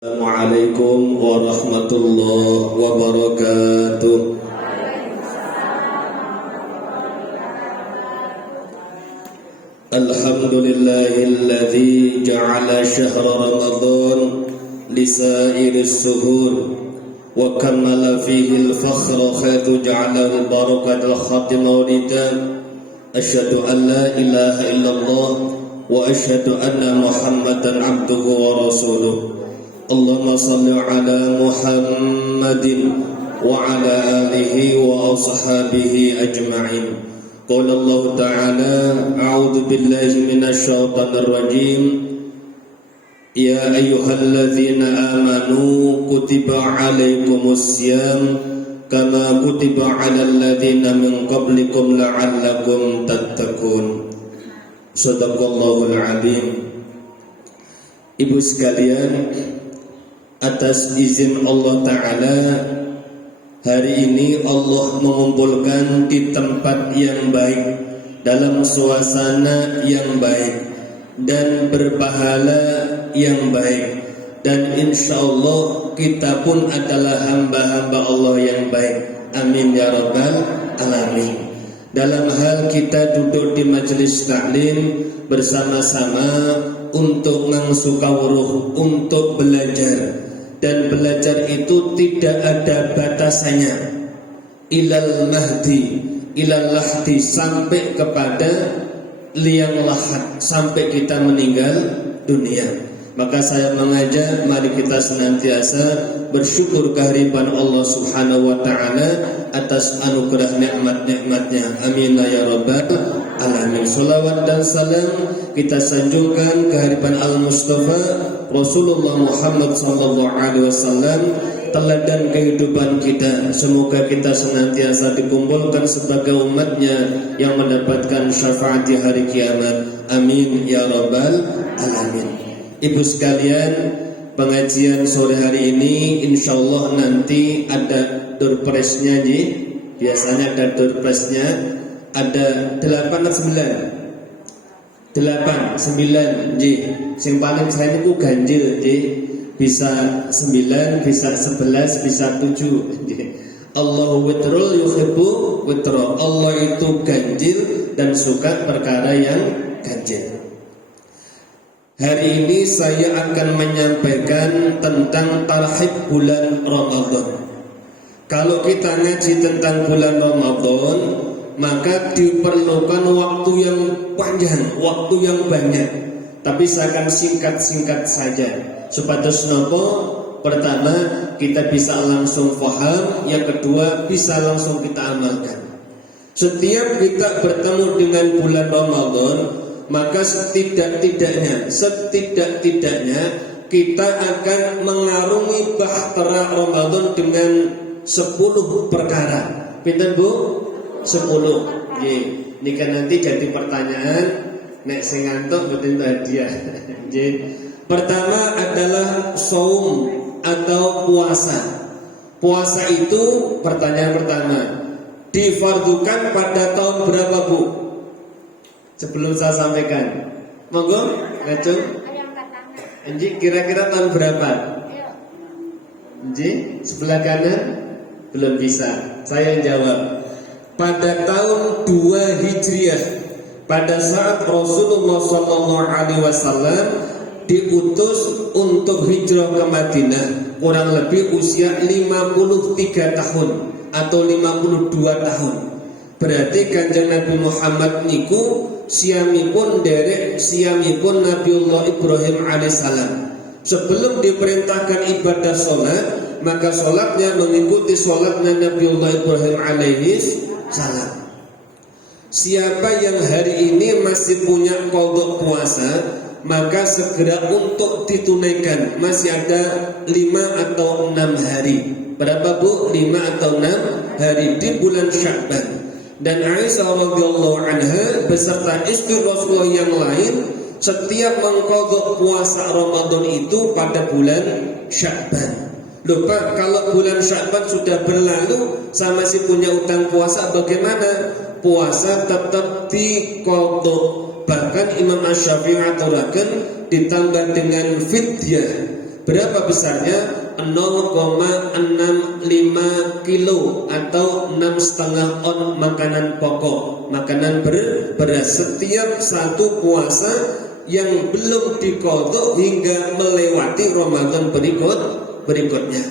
Assalamualaikum warahmatullahi wabarakatuh. Alhamdulillahilladzi ja'ala syahra Ramadan lisairis suhur wa kammala fihi al-fakhra khaitu ja'ala al-barakata al-khatima walidan. Asyhadu an la ilaha illallah wa asyhadu anna Muhammadan abduhu wa rasuluh. Allahumma salli ala Muhammadin wa ala alihi wa ashabihi ajma'in. Qala Allah Ta'ala, a'udzu billahi minasy syaithanir rajim. Ya ayyuhalladzina amanu kutiba 'alaikumus syiyam kama kutiba 'alal ladzina min qablikum la'allakum tattaqun. Shadaqallahul 'azim. Ibu sekalian, atas izin Allah Ta'ala, hari ini Allah mengumpulkan di tempat yang baik, dalam suasana yang baik, dan berpahala yang baik. Dan insya Allah kita pun adalah hamba-hamba Allah yang baik. Amin ya rabbal alamin. Dalam hal kita duduk di majelis taklim bersama-sama untuk mengsukaruh, untuk belajar. Dan belajar itu tidak ada batasannya. Ilal mahdi, ilal lahdi, sampai kepada liang lahat, sampai kita meninggal dunia. Maka saya mengajak, mari kita senantiasa bersyukur kehadiran Allah Subhanahu wa Ta'ala atas anugerah nikmat-nikmatnya. Amin ya rabbal alamin. Salawat dan salam kita sanjungkan kehadiran Al-Mustafa Rasulullah Muhammad sallallahu alaihi wasallam, teladan kehidupan kita. Semoga kita senantiasa dikumpulkan sebagai umatnya yang mendapatkan syafaat di hari kiamat. Amin ya rabbal alamin. Ibu sekalian, pengajian sore hari ini insyaallah nanti ada doorpress-nya nih. Biasanya ada doorpress-nya, ada 8 atau 9? 8, 9 nih. Sing paling saya itu ganjil nih. Bisa 9, bisa 11, bisa 7 nih. Allahu witrul yuhibbu witra. Allah itu ganjil dan suka perkara yang ganjil. Hari ini saya akan menyampaikan tentang tarhib bulan Ramadan. Kalau kita ngaji tentang bulan Ramadan, maka diperlukan waktu yang panjang, waktu yang banyak. Tapi saya akan singkat-singkat saja. Supados nopo? Pertama, kita bisa langsung paham. Yang kedua, bisa langsung kita amalkan. Setiap kita bertemu dengan bulan Ramadan, maka setidak-tidaknya kita akan mengarungi bahtera Ramadan dengan 10 perkara. Pinten Bu? 10. Nggih. Nika nanti jadi pertanyaan, nek sing ngantuk mboten hadiah. Nggih. Pertama adalah saum atau puasa. Puasa itu, pertanyaan pertama, difardukan pada tahun berapa Bu? Sebelum saya sampaikan, monggo ngacung. Enji kira-kira tahun berapa? Enji sebelah kanan belum bisa. Saya jawab. Pada tahun 2 Hijriah, pada saat Rasulullah SAW diutus untuk hijrah ke Madinah, kurang lebih usia 53 tahun atau 52 tahun. Berarti Kanjeng Nabi Muhammad niku siamipun derek siamipun Nabiullah Ibrahim alaihissalam. Sebelum diperintahkan ibadah sholat, maka sholatnya mengikuti sholatnya Nabiullah Ibrahim alaihissalam. Siapa yang hari ini masih punya qadha puasa, maka segera untuk ditunaikan. Masih ada 5 atau 6 hari. Berapa Bu? 5 atau 6 hari di bulan Sya'ban. Dan Aisyah radhiyallahu anha beserta istri Rasulullah yang lain setiap mengqadha puasa Ramadan itu pada bulan Sya'ban. Lupa kalau bulan Sya'ban sudah berlalu, saya masih punya utang puasa, bagaimana? Puasa tetap diqadha. Bahkan Imam Asy-Syafi'i aturaken ditambah dengan fidyah. Berapa besarnya? 0,65 kilo atau 6,5 on makanan pokok, makanan beras setiap satu puasa yang belum diqadha hingga melewati Ramadan berikutnya.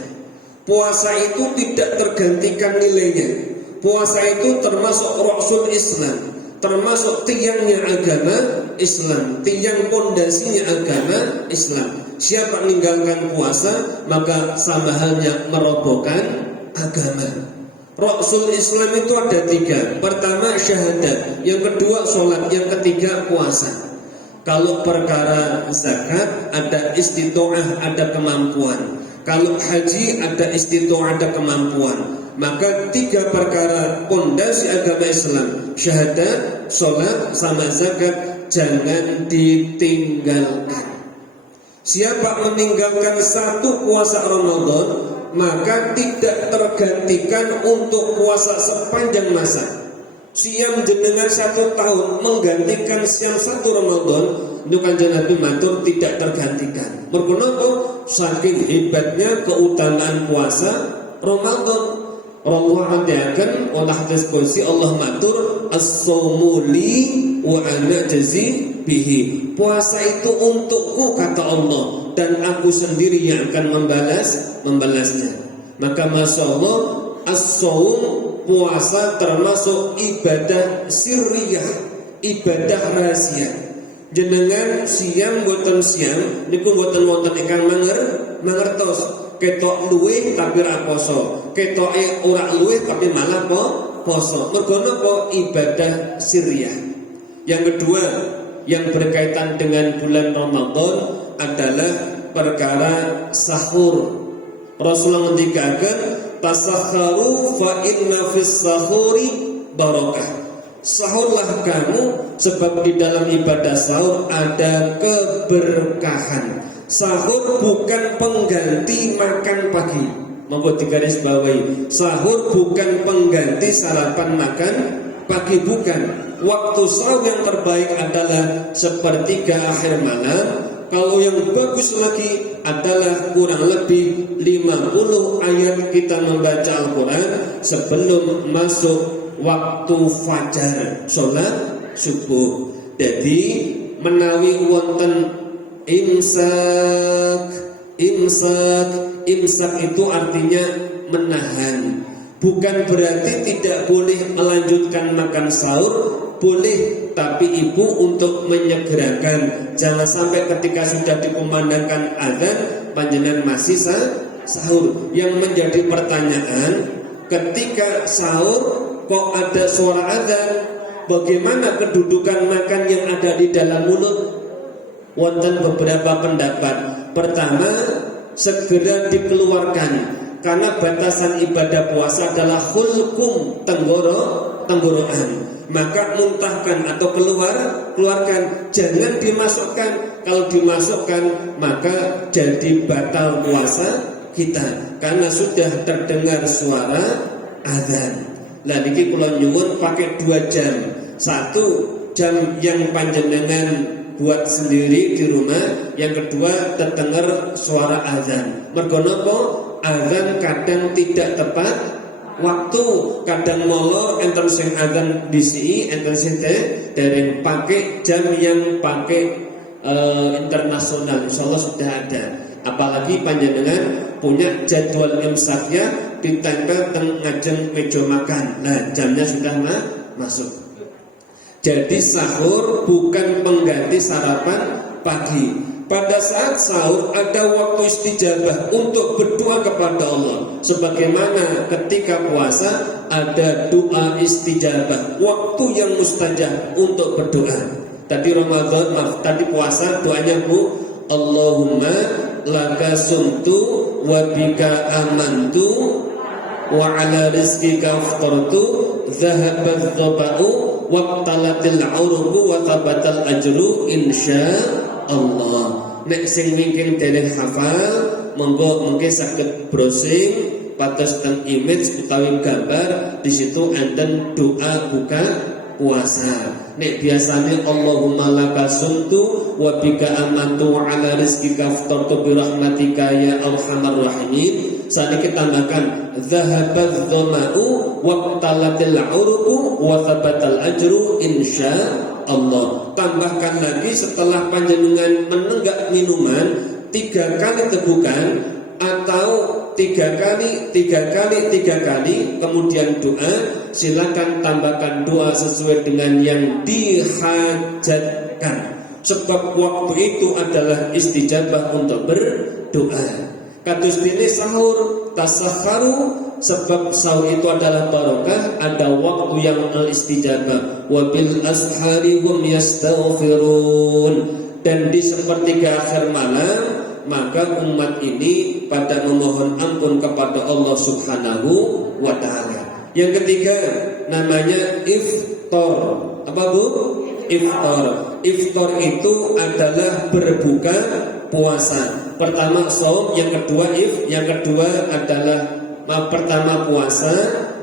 Puasa itu tidak tergantikan nilainya. Puasa itu termasuk rasul Islam, termasuk tiangnya agama Islam, tiang pondasinya agama Islam. Siapa meninggalkan puasa maka sama halnya merobohkan agama. Rasul Islam itu ada 3. Pertama syahadat, yang kedua sholat, yang ketiga puasa. Kalau perkara zakat ada istitoah, ada kemampuan. Kalau haji ada istitoah, ada kemampuan. Maka 3 perkara pondasi agama Islam, syahadat, sholat, sama zakat, jangan ditinggalkan. Siapa meninggalkan satu puasa Ramadan, maka tidak tergantikan untuk puasa sepanjang masa. Siam jenengan 1 tahun menggantikan siam 1 Ramadan, itu kanjeng Nabi matur tidak tergantikan. Mergo napa? Saking hebatnya keutamaan puasa Ramadan. Allah adakan oleh hadis qudsi Allah matur as-shaumu li wa ana jazi bihi. Puasa itu untukku kata Allah, dan aku sendiri yang akan membalasnya. Maka masya Allah, as-shaum puasa termasuk ibadah sirriyah, ibadah rahasia. Jenengan siang boten siang niku boten wonten ingkang mangertos. Ketok luwih tapi ra poso, ketoke ora luwih tapi malah poso. Mergo napa? Ibadah sirriyah. Yang kedua yang berkaitan dengan bulan Ramadan adalah perkara sahur. Rasulullah ngendikaken tasakharu fa inna fis sahuri barakah. Sahurlah kamu sebab di dalam ibadah sahur ada keberkahan. Sahur bukan pengganti makan pagi. Monggo digaris bawahi. Sahur bukan pengganti sarapan makan pagi, bukan. Waktu sahur yang terbaik adalah sepertiga akhir malam. Kalau yang bagus lagi adalah kurang lebih 50 ayat kita membaca Al-Quran sebelum masuk waktu fajar, sholat subuh. Jadi menawi wonten imsak itu artinya menahan. Bukan berarti tidak boleh melanjutkan makan sahur, boleh, tapi ibu untuk menyegerakan. Jangan sampai ketika sudah dikumandangkan azan panjenengan masih sahur. Yang menjadi pertanyaan, ketika sahur kok ada suara azan, bagaimana kedudukan makan yang ada di dalam mulut? Wonten beberapa pendapat. Pertama, segera dikeluarkan, karena batasan ibadah puasa adalah khulqum, tenggorokan. Maka muntahkan atau keluarkan, jangan dimasukkan. Kalau dimasukkan maka jadi batal puasa kita, karena sudah terdengar suara azan. Lah niki kula nyuwun pakai 2 jam. 1 jam yang panjenengan buat sendiri di rumah, yang kedua terdengar suara azan. Mergo napa? Azan kadang tidak tepat waktu, kadang molor, enten sing azan disi, enten sing dereng. Pakai jam yang pakai internasional, insyaallah sudah ada. Apalagi panjenengan punya jadwal imsaknya ditempel teng ngajeng meja makan. Nah, jamnya sudah masuk. Jadi sahur bukan pengganti sarapan pagi. Pada saat sahur ada waktu istijabah untuk berdoa kepada Allah. Sebagaimana ketika puasa ada doa istijabah, waktu yang mustajab untuk berdoa. Tadi tadi puasa doanya Bu, Allahumma laka sumtu wa bika amantu wa ala rizqika aftartu dhahabat dhaba'u waqtalatil urbu wa tabatal ajru insyaallah. Nek sing mungkin dereng hafal, monggo mungkin saged browsing pados teng image utawi gambar, di situ enten doa buka puasa. Nek biasanya Allahumma laka sumtu wa bika amantu wa ala rizqika aftartu bi rahmatika ya arhamar rahimin. Saat ini kita tambahkan dhahabadz dhama'u wa talatil 'uruqu wa thabatal ajru insya Allah. Tambahkan lagi setelah panjenengan menenggak minuman 3 kali tegukan atau 3 kali kemudian doa, silakan tambahkan doa sesuai dengan yang dihajatkan, sebab waktu itu adalah istijabah untuk berdoa. Kados dene sahur tasahharu, sebab sahur itu adalah barokah, ada waktu yang istijabah. Wa bil ashari hum yastaghfirun, dan di sepertiga akhir malam maka umat ini pada memohon ampun kepada Allah Subhanahu wa taala. Yang ketiga namanya iftar. Apa Bu? Iftar. Iftar itu adalah berbuka puasa. Pertama shaum, yang kedua adalah pertama puasa,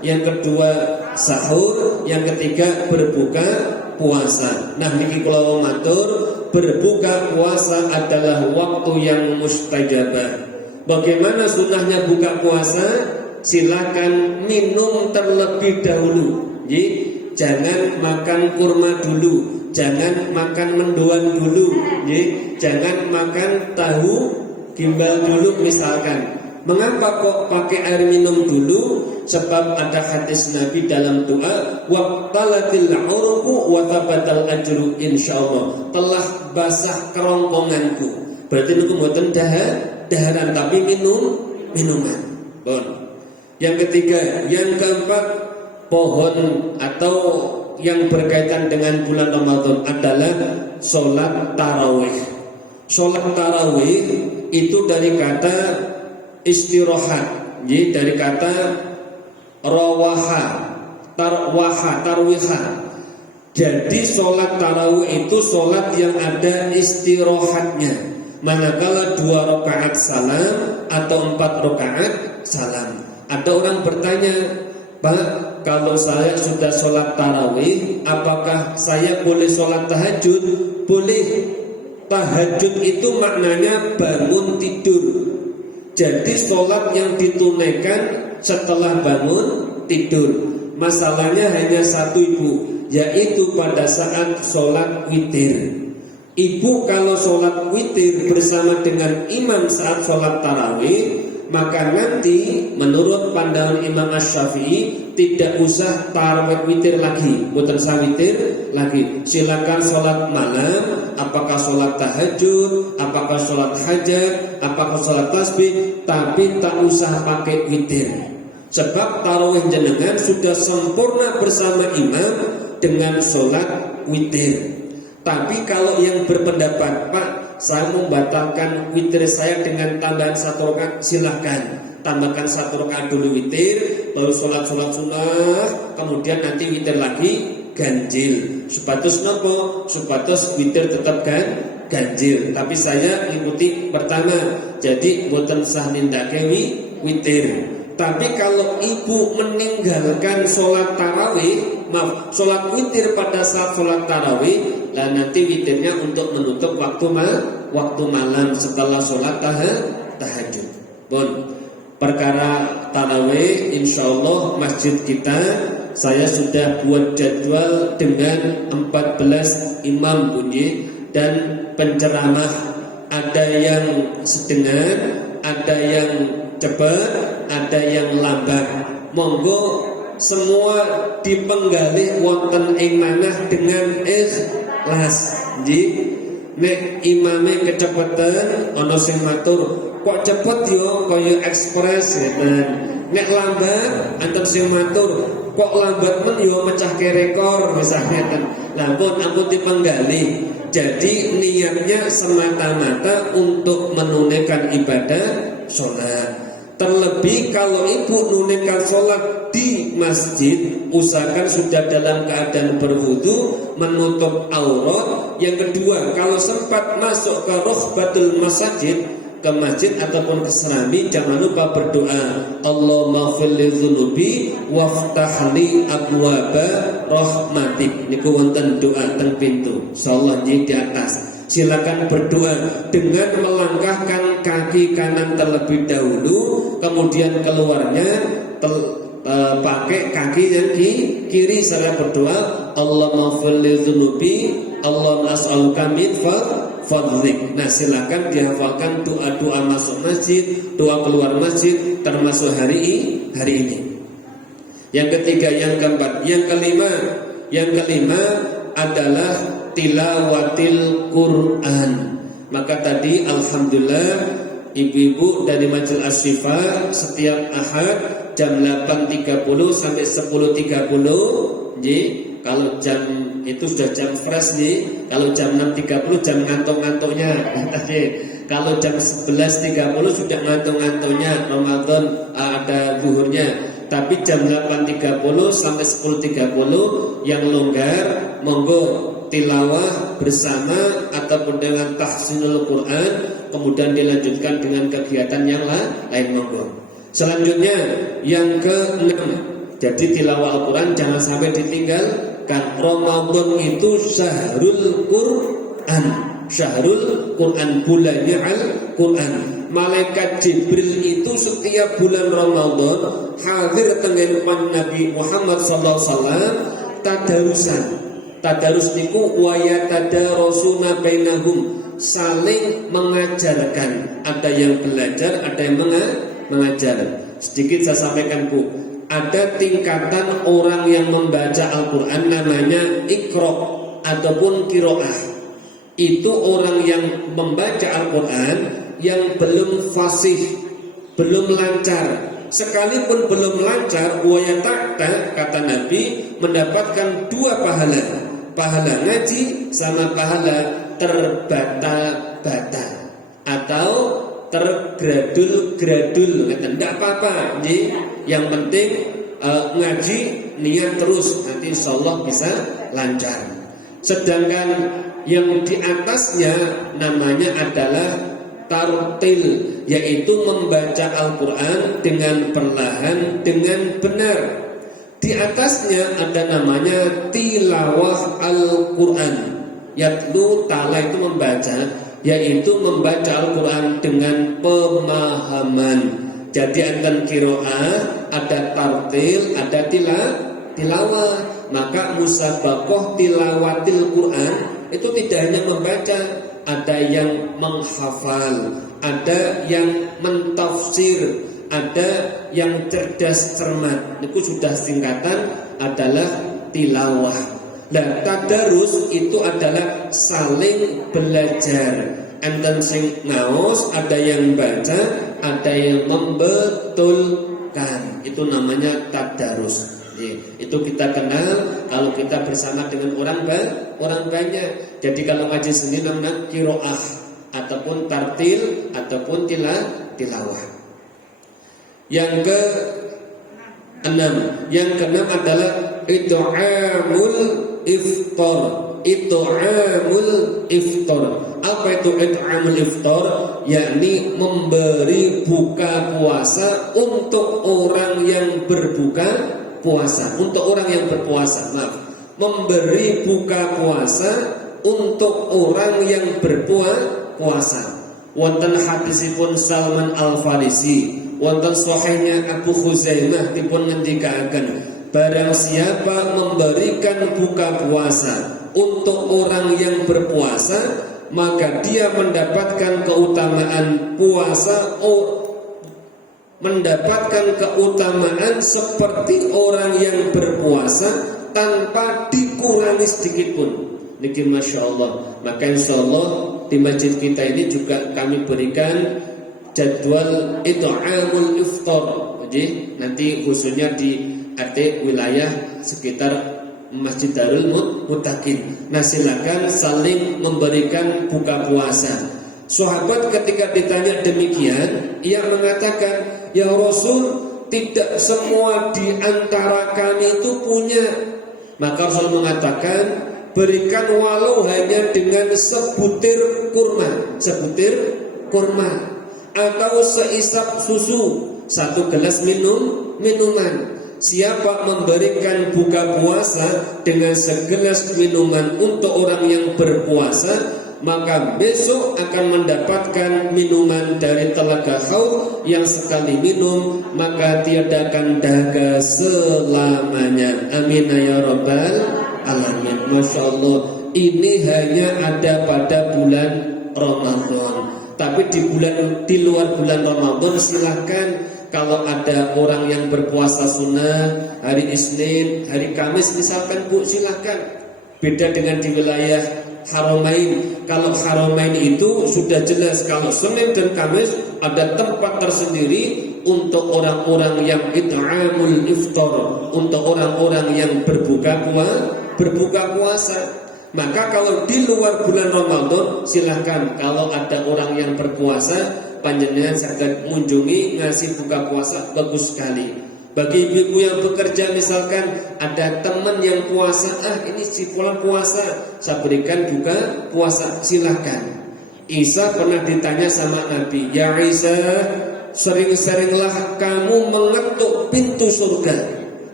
yang kedua sahur, yang ketiga berbuka puasa. Nah niki kula matur, berbuka puasa adalah waktu yang mustajabah. Bagaimana sunnahnya buka puasa? Silakan minum terlebih dahulu. Jangan makan kurma dulu, jangan makan mendoan dulu, jangan makan tahu gimbal dulu misalkan. Mengapa kok pakai air minum dulu? Sebab ada hadis Nabi dalam doa, waqtalatil 'uruqu wa thabatal ajru insyaallah. Telah basah kerongkonganku. Berarti niku mboten daharan tapi minuman. Bon. Yang ketiga, yang keempat, pohon atau yang berkaitan dengan bulan Ramadan adalah sholat tarawih. Sholat tarawih itu dari kata istirahat, dari kata rawaha, tarwiha. Jadi sholat tarawih itu sholat yang ada istirahatnya. Manakala 2 rakaat salam atau 4 rakaat salam. Ada orang bertanya, Pak, kalau saya sudah sholat tarawih, apakah saya boleh sholat tahajud? Boleh. Tahajud itu maknanya bangun tidur. Jadi sholat yang ditunaikan setelah bangun tidur. Masalahnya hanya satu Ibu, yaitu pada saat sholat witir. Ibu kalau sholat witir bersama dengan imam saat sholat tarawih, maka nanti menurut pandangan Imam Asy-Syafi'i tidak usah tarawih witir lagi, bukan sah witir lagi. Silakan sholat malam, apakah sholat tahajud, apakah sholat hajat, apakah sholat tasbih, tapi tak usah pakai witir. Sebab tarawih jenengan sudah sempurna bersama imam dengan sholat witir. Tapi kalau yang berpendapat, Pak, saya membatalkan witir saya dengan tambahan 1 rakaat, silahkan tambahkan 1 rakaat dulu witir, baru sholat sunnah, kemudian nanti witir lagi ganjil. Supados nopo? Supados witir tetap ganjil. Tapi saya ikuti pertama, jadi boten sah nindake witir. Tapi kalau ibu meninggalkan sholat tarawih, sholat witir pada saat sholat tarawih, lah nanti witirnya untuk menutup waktu malam setelah sholat tahajud. Bon, perkara tarawih, insyaallah masjid kita saya sudah buat jadwal dengan 14 imam bunyi dan penceramah. Ada yang sedang, ada yang cepat, ada yang lambat. Monggo semua dipenggalih wonten ing manah dengan ikhlas. Nek imame kecepatan ana sing matur, kok cepet yo kaya ekspres ngeten. Nek lambat anten sing matur, kok lambat men yo mecahke rekor misalnya ngeten. Lah pun aku dipenggalih. Jadi niatnya semata-mata untuk menunaikan ibadah sholat. Terlebih kalau ibu nunaikan sholat di masjid, usahakan sudah dalam keadaan berwudu, menutup aurat. Yang kedua, kalau sempat masuk ke rohbatul masjid, ke masjid ataupun ke serambi, jangan lupa berdoa, Allahumma ighfir li dzunubi waftah li abwaba rahmatik. Niku wonten doa teng pintu. Insyaallah di atas. Silakan berdoa dengan melangkahkan kaki kanan terlebih dahulu, kemudian keluarnya pakai kaki yang kiri saya berdoa, Allahumma ighfir li dzunubi, Allahumma as'aluka min fadlik. Nah, silakan dihafalkan doa-doa masuk masjid, doa keluar masjid, termasuk hari ini. Yang ketiga, yang keempat, yang kelima adalah tilawatil Quran. Maka tadi alhamdulillah ibu-ibu dari Majelis Asy-Syifa setiap Ahad jam 8.30 sampai 10.30. Jadi kalau jam itu sudah jam fresh nih. Kalau jam 6.30 jam ngantuk-ngantuknya. Kalau jam 11.30 sudah ngantuk-ngantuknya, Ramadan ada zuhurnya. Tapi jam 8.30 sampai 10.30 yang longgar monggo tilawah bersama ataupun dengan tahsinul Quran, kemudian dilanjutkan dengan kegiatan yang lain monggo. Selanjutnya yang ke-6, jadi tilawah Al-Quran jangan sampai ditinggalkan. Ramadan itu syahrul Quran, syahrul Quran, bulannya Al-Quran. Malaikat Jibril itu setiap bulan Ramadan hadir tengah Nabi Muhammad SAW tadarus niku wa yatadarusuna bainahum, saling mengajarkan. Ada yang belajar, ada yang mengajar. Sedikit saya sampaikan Bu, ada tingkatan orang yang membaca Al-Quran namanya Iqra ataupun Qiraah. Itu orang yang membaca Al-Quran yang belum fasih, belum lancar. Sekalipun belum lancar, wayata'ta, kata Nabi, mendapatkan 2 pahala. Pahala ngaji sama pahala terbata-bata atau tergradul-gradul. Tidak apa-apa. Jadi yang penting ngaji niat terus, nanti insyaallah bisa lancar. Sedangkan yang di atasnya namanya adalah tartil, yaitu membaca Al-Quran dengan perlahan, dengan benar. Di atasnya ada namanya tilawah Al-Quran. Yatlu ta'ala itu membaca, yaitu membaca Al-Quran dengan pemahaman. Jadi ada qiraah, ada tartil, ada tilawah. Maka musabaqah tilawatil Quran itu tidak hanya membaca, ada yang menghafal, ada yang mentafsir, ada yang cerdas cermat. Itu sudah singkatan adalah tilawah. Nah, tadarus itu adalah saling belajar. Enten sing ngaos, ada yang baca, ada yang membetulkan. Itu namanya tadarus. Itu kita kenal kalau kita bersama dengan orang banyak. Jadi kalau ngaji sendiri namanya qiraah ataupun tartil ataupun tilawah. Yang ke-6 adalah it'amul iftar. It'amul iftar. Apa itu it'amul iftar? Yakni memberi buka puasa untuk orang yang berbuka puasa, untuk orang yang berpuasa. Memberi buka puasa untuk orang yang berpuasa. Wonten hadisipun Salman Al-Farisi, wonten sahihnya Abu Khuzaimah dipun ngendikaken, barang siapa memberikan buka puasa untuk orang yang berpuasa, maka dia mendapatkan keutamaan puasa, mendapatkan keutamaan seperti orang yang berpuasa tanpa dikurangi sedikit pun. Niki Masya Allah. Maka insya Allah di masjid kita ini juga kami berikan jadwal it'amul iftar. Jadi nanti khususnya di RT wilayah sekitar Masjid Darul Muttaqin. Nah, silakan saling memberikan buka puasa. Sahabat ketika ditanya demikian, ia mengatakan, ya Rasul, tidak semua di antara kami itu punya. Maka Rasul mengatakan, berikan walau hanya dengan sebutir kurma atau seisap susu, 1 gelas minuman, Siapa memberikan buka puasa dengan segelas minuman untuk orang yang berpuasa, maka besok akan mendapatkan minuman dari telaga Haud yang sekali minum maka tiada akan dahaga selamanya. Amin ya rabbal alamin. Masya Allah, ini hanya ada pada bulan Ramadan. Tapi di luar bulan Ramadan silahkan. Kalau ada orang yang berpuasa sunnah hari Isnin, hari Kamis misalkan, Bu, silahkan. Beda dengan di wilayah Haramain. Kalau Haramain itu sudah jelas, kalau Senin dan Kamis ada tempat tersendiri untuk orang-orang yang it'amul iftar, untuk orang-orang yang berbuka puasa. Maka kalau di luar bulan Ramadan silahkan. Kalau ada orang yang berpuasa, panjenengan saged mengunjungi ngasih buka puasa, bagus sekali. Bagi ibu-ibu yang bekerja misalkan ada teman yang puasa, ini si fulan puasa, saya berikan buka puasa, silahkan. Isa pernah ditanya sama Nabi, ya Isa, sering-seringlah kamu mengetuk pintu surga.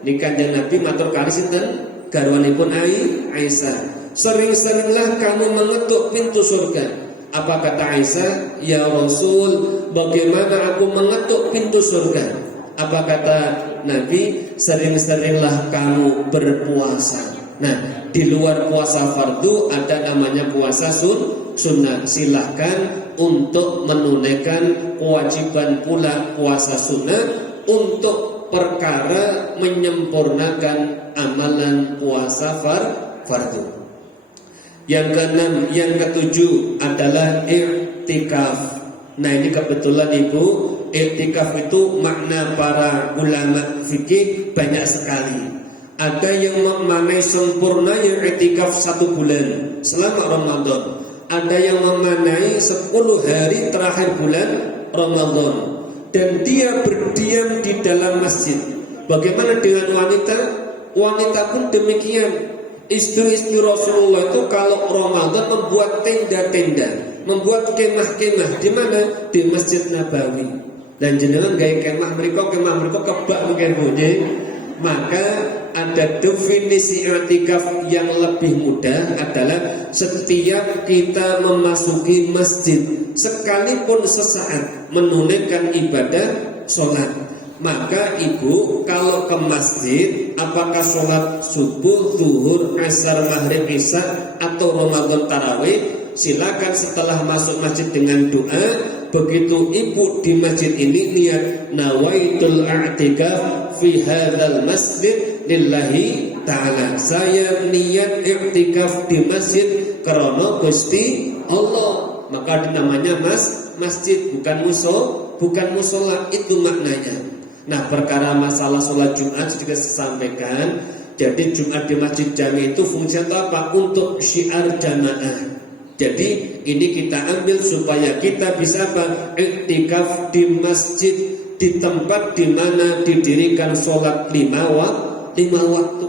Ini kanjeng Nabi matur kali sinten garwanipun Aisyah. Sering-seringlah kamu mengetuk pintu surga. Apa kata Aisyah? Ya Rasul, bagaimana aku mengetuk pintu surga? Apa kata Nabi? Sering-seringlah kamu berpuasa. Nah, di luar puasa fardu ada namanya puasa sunnah. Silahkan untuk menunaikan kewajiban pula puasa sunnah untuk perkara menyempurnakan amalan puasa fardu. Yang keenam, yang ketujuh adalah i'tikaf. Nah, ini kebetulan Ibu, i'tikaf itu makna para ulama fikih banyak sekali. Ada yang memaknai sempurna yang i'tikaf 1 bulan selama Ramadan. Ada yang memaknai 10 hari terakhir bulan Ramadan. Dan dia berdiam di dalam masjid. Bagaimana dengan wanita? Wanita pun demikian. Istri-istri Rasulullah itu kalau Ramadan membuat tenda-tenda, membuat kemah-kemah. Di mana? Di Masjid Nabawi. Dan jenengan gaya kemah mereka kebak mungkin bunyi. Maka ada definisi i'tikaf yang lebih mudah adalah setiap kita memasuki masjid, sekalipun sesaat menunaikan ibadah sholat. Maka ibu kalau ke masjid, apakah sholat subuh, zuhur, asar, maghrib, isya atau Ramadan tarawih, silakan setelah masuk masjid dengan doa. Begitu ibu di masjid ini niat nawaitul i'tikaf fi hadzal masjid lillahi ta'ala. Saya niat i'tikaf di masjid karena Gusti Allah. Maka namanya masjid, bukan musola, itu maknanya. Nah, perkara masalah sholat Jumat juga saya sampaikan. Jadi Jumat di Masjid Jami itu fungsinya apa? Untuk syiar jamaah. Jadi ini kita ambil supaya kita bisa apa? I'tikaf di masjid, di tempat di mana didirikan sholat 5 waktu.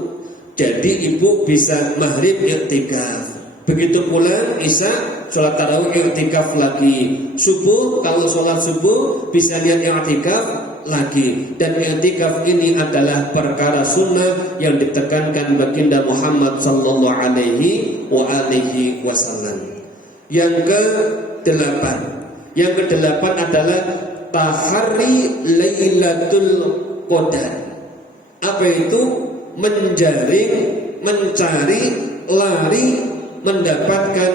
Jadi ibu bisa maghrib i'tikaf. Begitu pula isya sholat tarawih i'tikaf lagi. Subuh kalau sholat subuh bisa lihat i'tikaf lagi. Dan i'tikaf ini adalah perkara sunnah yang ditekankan baginda Muhammad sallallahu alaihi wasallam. Yang ke-8 adalah tahari Lailatul Qadar. Apa itu? Menjaring, mencari, lari mendapatkan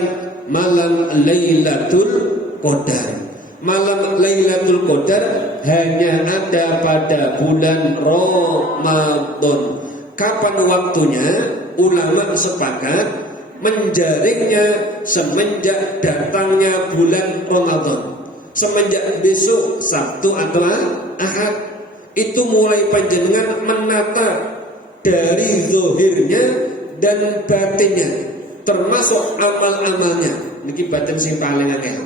malam Lailatul Qadar. Malam Lailatul Qadar hanya ada pada bulan Ramadan. Kapan waktunya? Ulama sepakat menjaringnya semenjak datangnya bulan Ramadan. Semenjak besok Sabtu atau Ahad, itu mulai panjenengan menata dari zahirnya dan batinnya, termasuk amal-amalnya. Niki batin sing paling akeh.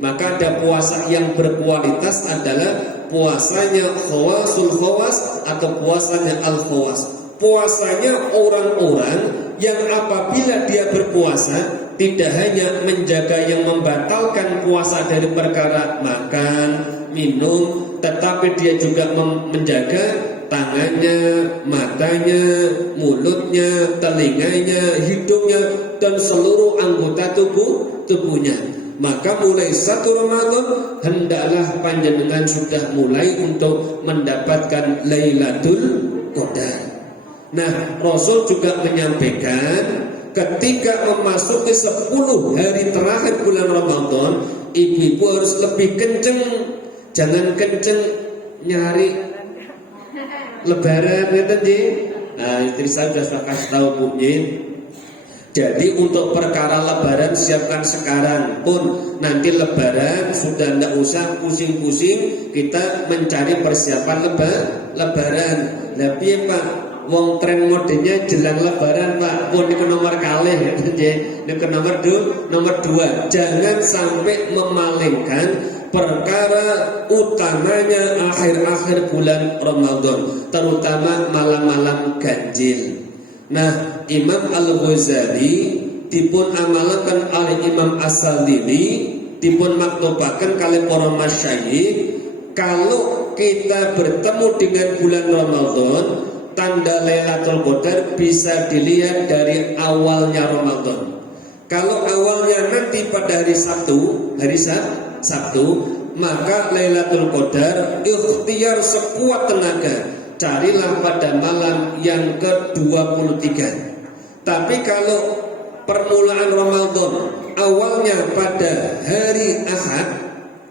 Maka ada puasa yang berkualitas adalah puasanya khawasul khawas atau puasanya al khawas. Puasanya orang-orang yang apabila dia berpuasa tidak hanya menjaga yang membatalkan puasa dari perkara makan, minum, tetapi dia juga menjaga tangannya, matanya, mulutnya, telinganya, hidungnya, dan seluruh anggota tubuhnya. Maka mulai 1 Ramadan hendaklah panjenengan sudah mulai untuk mendapatkan Lailatul Qadar. Nah, Rasul juga menyampaikan ketika memasuki 10 hari terakhir bulan Ramadan, ibu-ibu harus lebih kenceng. Jangan kenceng nyari lebaran gitu nggih. Nah, istri saya sudah kasih tahu Bu nggih. Jadi untuk perkara lebaran siapkan sekarang pun, nanti lebaran sudah tidak usah pusing-pusing kita mencari persiapan lebaran. Lah piye Pak? Wong tren modenya jelang lebaran Pak. Pun ke nomor kalih nggih. Ke nomor 2. Jangan sampai memalingkan perkara utamanya akhir-akhir bulan Ramadan, terutama malam-malam ganjil. Nah, Imam Al-Ghazali dipun amalaken oleh Imam As-Salili, dipun maktubaken kali para masyayikh, kalau kita bertemu dengan bulan Ramadan, tanda Lailatul Qadar bisa dilihat dari awalnya Ramadan. Kalau awalnya nanti pada hari Sabtu, maka Lailatul Qadar ikhtiar sekuat tenaga, carilah pada malam yang ke-23. Tapi kalau permulaan Ramadan awalnya pada hari Ahad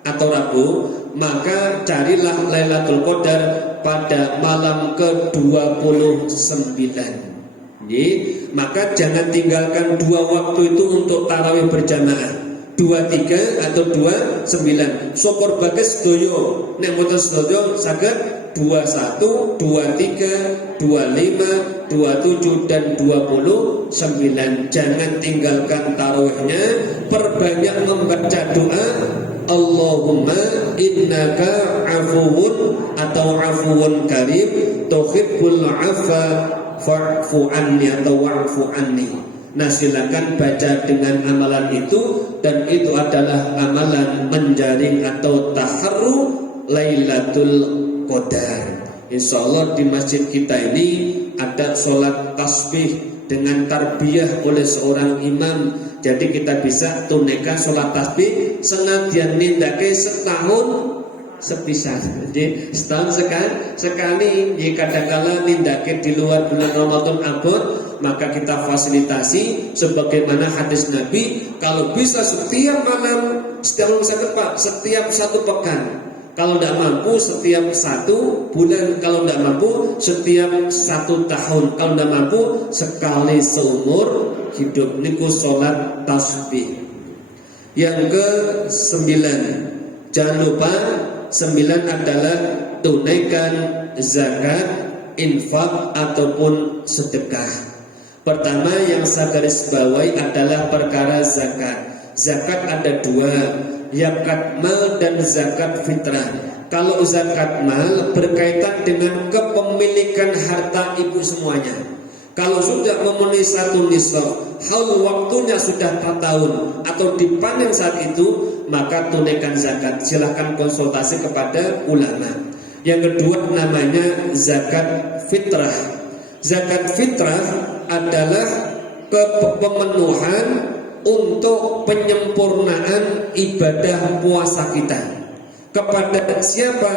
atau Rabu, maka carilah Lailatul Qadar pada malam ke-29. Maka jangan tinggalkan 2 waktu itu untuk tarawih berjamaah, 23 atau 29. Syukur bagus doyo, nek mboten sedoyo saged 21, 23, 25, 27 dan 29. Jangan tinggalkan tarawihnya, perbanyak membaca doa Allahumma innaka afuwun atau afuwun karim tuhibbul afwa fa'fu anni atau wa'fu anni. Nah, silakan baca dengan amalan itu, dan itu adalah amalan menjaring atau taharru Lailatul Qadar. Insyaallah di masjid kita ini ada sholat tasbih dengan tarbiyah oleh seorang imam. Jadi kita bisa tunaikan sholat tasbih senadyan nindake setahun sepisan. Jadi setahun sekali. Jika kadang-kala nindake di luar bulan Ramadan abot, maka kita fasilitasi sebagaimana hadis Nabi, kalau bisa setiap malam, setiap 1 pekan. Kalau tidak mampu setiap 1 bulan, kalau tidak mampu setiap 1 tahun, kalau tidak mampu sekali seumur hidup. Niku sholat tasbih. Yang ke-9, jangan lupa 9 adalah tunaikan zakat, infak ataupun sedekah. Pertama yang saya garis bawahi adalah perkara zakat. Zakat ada 2, zakat mal dan zakat fitrah. Kalau zakat mal berkaitan dengan kepemilikan harta ibu semuanya. Kalau sudah memenuhi 1 nisab, haul waktunya sudah 4 tahun atau dipanen saat itu, maka tunaikan zakat. Silahkan konsultasi kepada ulama. Yang kedua namanya zakat fitrah. Zakat fitrah adalah pemenuhan untuk penyempurnaan ibadah puasa kita. Kepada siapa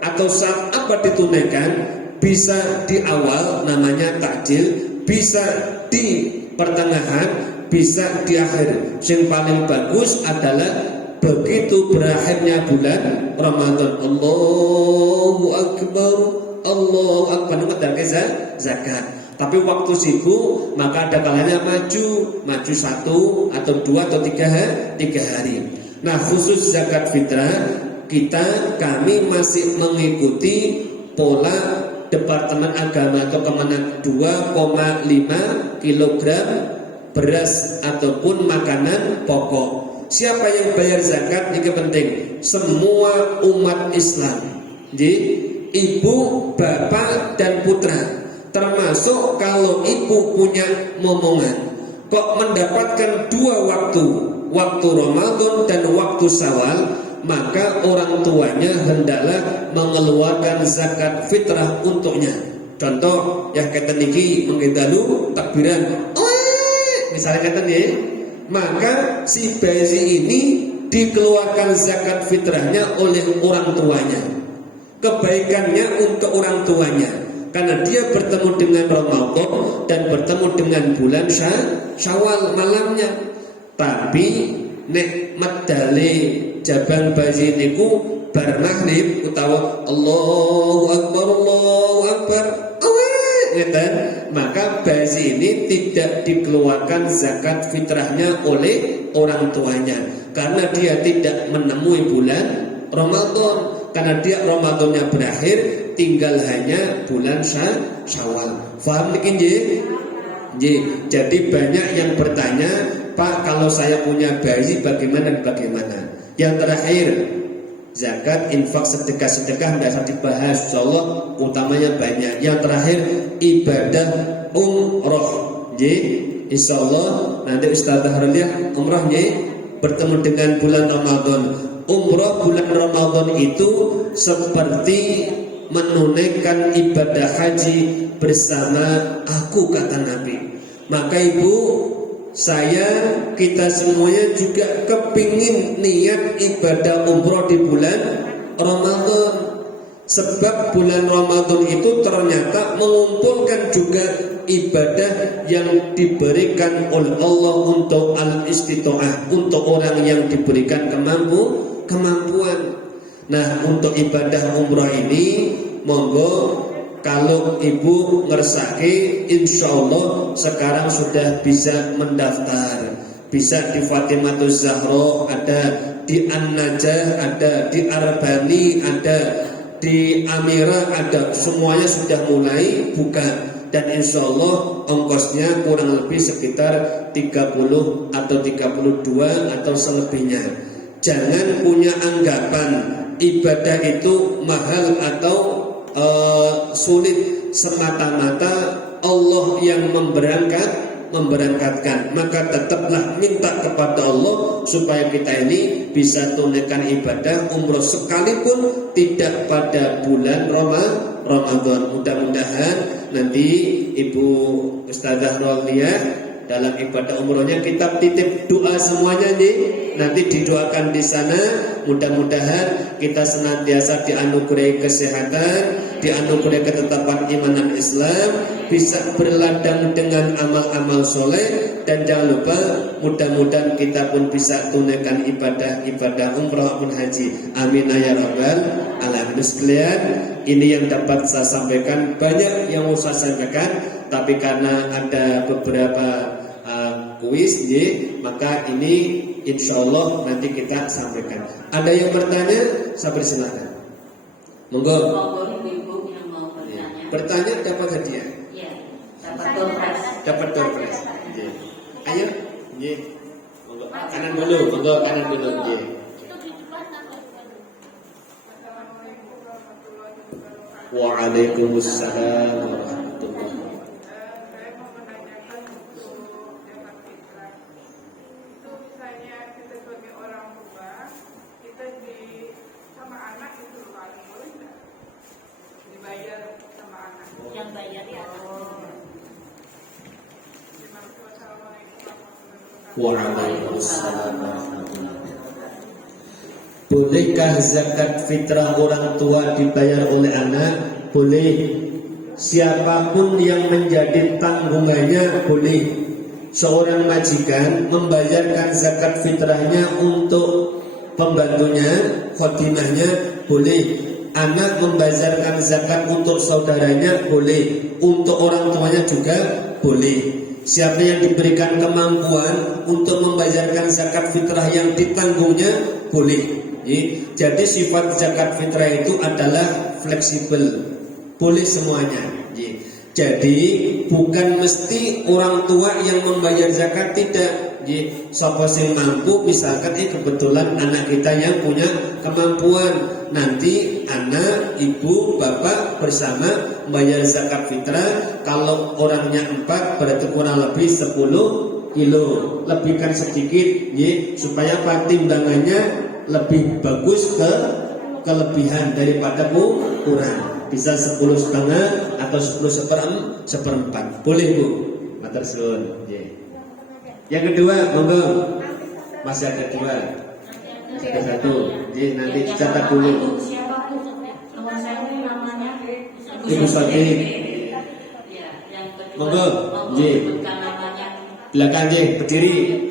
atau saat apa ditunaikan? Bisa di awal namanya takjil, bisa di pertengahan, bisa di akhir. Yang paling bagus adalah begitu berakhirnya bulan Ramadan. Allahu Akbar, Allahu Akbar, mengerti zakat. Tapi waktu sibuk, maka ada kalanya maju 1 atau 2 atau 3 hari. Nah, khusus zakat fitrah kami masih mengikuti pola Departemen Agama atau Kemenak, 2,5 kg beras ataupun makanan pokok. Siapa yang bayar zakat? Ini penting. Semua umat Islam. Jadi ibu, bapak dan putra. Termasuk kalau ibu punya momongan, kok mendapatkan 2 waktu, waktu Ramadan dan waktu Syawal, maka orang tuanya hendaklah mengeluarkan zakat fitrah untuknya. Contoh ya kata niki menggedalu takbiran, misalnya kata nih, maka si bayi ini dikeluarkan zakat fitrahnya oleh orang tuanya. Kebaikannya untuk orang tuanya, karena dia bertemu dengan Ramadan dan bertemu dengan bulan Syawal malamnya. Tapi nikmat dale jabang bayi niku bar maghrib utawa Allahu Akbar ngeten, maka bayi ini tidak dikeluarkan zakat fitrahnya oleh orang tuanya karena dia tidak menemui bulan Ramadan, karena dia Ramadannya berakhir tinggal hanya bulan Syawal. Faham niki nggih? Nggih. Jadi banyak yang bertanya, Pak, kalau saya punya bayi bagaimana? Yang terakhir, zakat, infak, sedekah tidak usah dibahas, insyaallah utamanya banyak. Yang terakhir, ibadah umroh. Insyaallah nanti Ustazah Harliah umroh bertemu dengan bulan Ramadan. Umroh bulan Ramadan itu seperti menunaikan ibadah haji bersama aku, kata Nabi. Maka ibu, saya, kita semuanya juga kepingin niat ibadah umroh di bulan Ramadan. Sebab bulan Ramadan itu ternyata mengumpulkan juga ibadah yang diberikan oleh Allah untuk al-istita'ah, untuk orang yang diberikan kemampuan. Nah, untuk ibadah umrah ini monggo kalau ibu ngersake, insya Allah sekarang sudah bisa mendaftar. Bisa di Fatimatuz Zahra ada, di An-Najah ada, di Arbani ada, di Amira ada, semuanya sudah mulai buka. Dan insya Allah ongkosnya kurang lebih sekitar 30 atau 32 atau selebihnya. Jangan punya anggapan ibadah itu mahal atau sulit, semata-mata Allah yang memberangkatkan. Maka tetaplah minta kepada Allah supaya kita ini bisa tunaikan ibadah umroh sekalipun tidak pada bulan Ramadan. Mudah-mudahan nanti Ibu Ustazah Rolia dalam ibadah umrohnya kita titip doa semuanya nih. Nanti didoakan di sana, mudah-mudahan kita senantiasa dianugerahi kesehatan, dianugerahi ketetapan iman dan Islam, bisa berladang dengan amal-amal soleh, dan jangan lupa mudah-mudahan kita pun bisa tunaikan ibadah umrah maupun haji. Amin ya rabbal alamin. Sekalian, ini yang dapat saya sampaikan. Banyak yang mau saya sampaikan, tapi karena ada beberapa kuis, maka ini insya Allah nanti kita sampaikan. Ada yang bertanya, saya persilakan. Monggo. Bertanya dapat hadiah. Iya. Dapat door prize. Ayo, monggo. Kanan dulu, monggo kanan dulu. Waalaikumsalam. Bolehkah zakat fitrah orang tua dibayar oleh anak? Boleh. Siapapun yang menjadi tanggungannya boleh. Seorang majikan membayarkan zakat fitrahnya untuk pembantunya, khotimahnya, boleh. Anak membayarkan zakat untuk saudaranya, boleh. Untuk orang tuanya juga boleh. Siapa yang diberikan kemampuan untuk membayarkan zakat fitrah yang ditanggungnya, boleh. Jadi sifat zakat fitrah itu adalah fleksibel, boleh semuanya. Jadi bukan mesti orang tua yang membayar zakat, tidak. Siapa yang mampu, misalkan kebetulan anak kita yang punya kemampuan, nanti anak, ibu, bapak bersama membayar zakat fitrah. Kalau orangnya 4 berarti kurang lebih 10 kilo, lebihkan sedikit, supaya timbangannya lebih bagus ke kelebihan daripada kurang. Bisa 10,5 atau 10/4. Boleh Bu. Matur suwun. Yang kedua, monggo. Masih ada 2. Ada 1. Nanti dicatat dulu. Ibu Sati. Monggo. Belakang berdiri.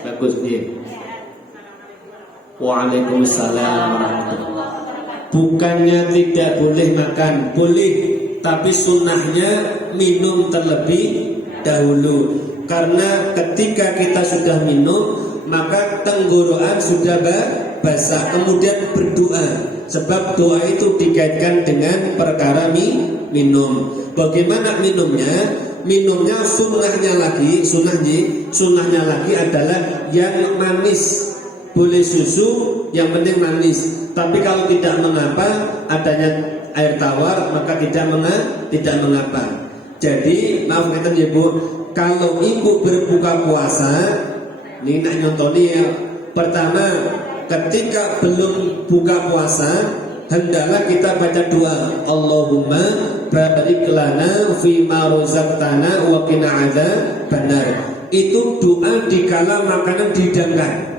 Bagus dia. Waalaikumsalam warahmatullahi wabarakatuh. Bukannya tidak boleh makan, boleh, tapi sunnahnya minum terlebih dahulu. Karena ketika kita sudah minum, maka tenggorokan sudah basah, kemudian berdoa. Sebab doa itu dikaitkan dengan perkara minum. Bagaimana minumnya? Minumnya sunnahnya lagi adalah yang manis. Boleh susu, yang penting manis. Tapi kalau tidak mengapa adanya air tawar, maka tidak mengapa. Jadi maaf kata Ibu, kalau Ibu berbuka puasa, ini nak nyontoni ya. Pertama, ketika belum buka puasa, hendaklah kita baca doa, Allahumma barik lana fima razaqtana wa qina adzabannar. Itu doa dikala makanan dihidangkan.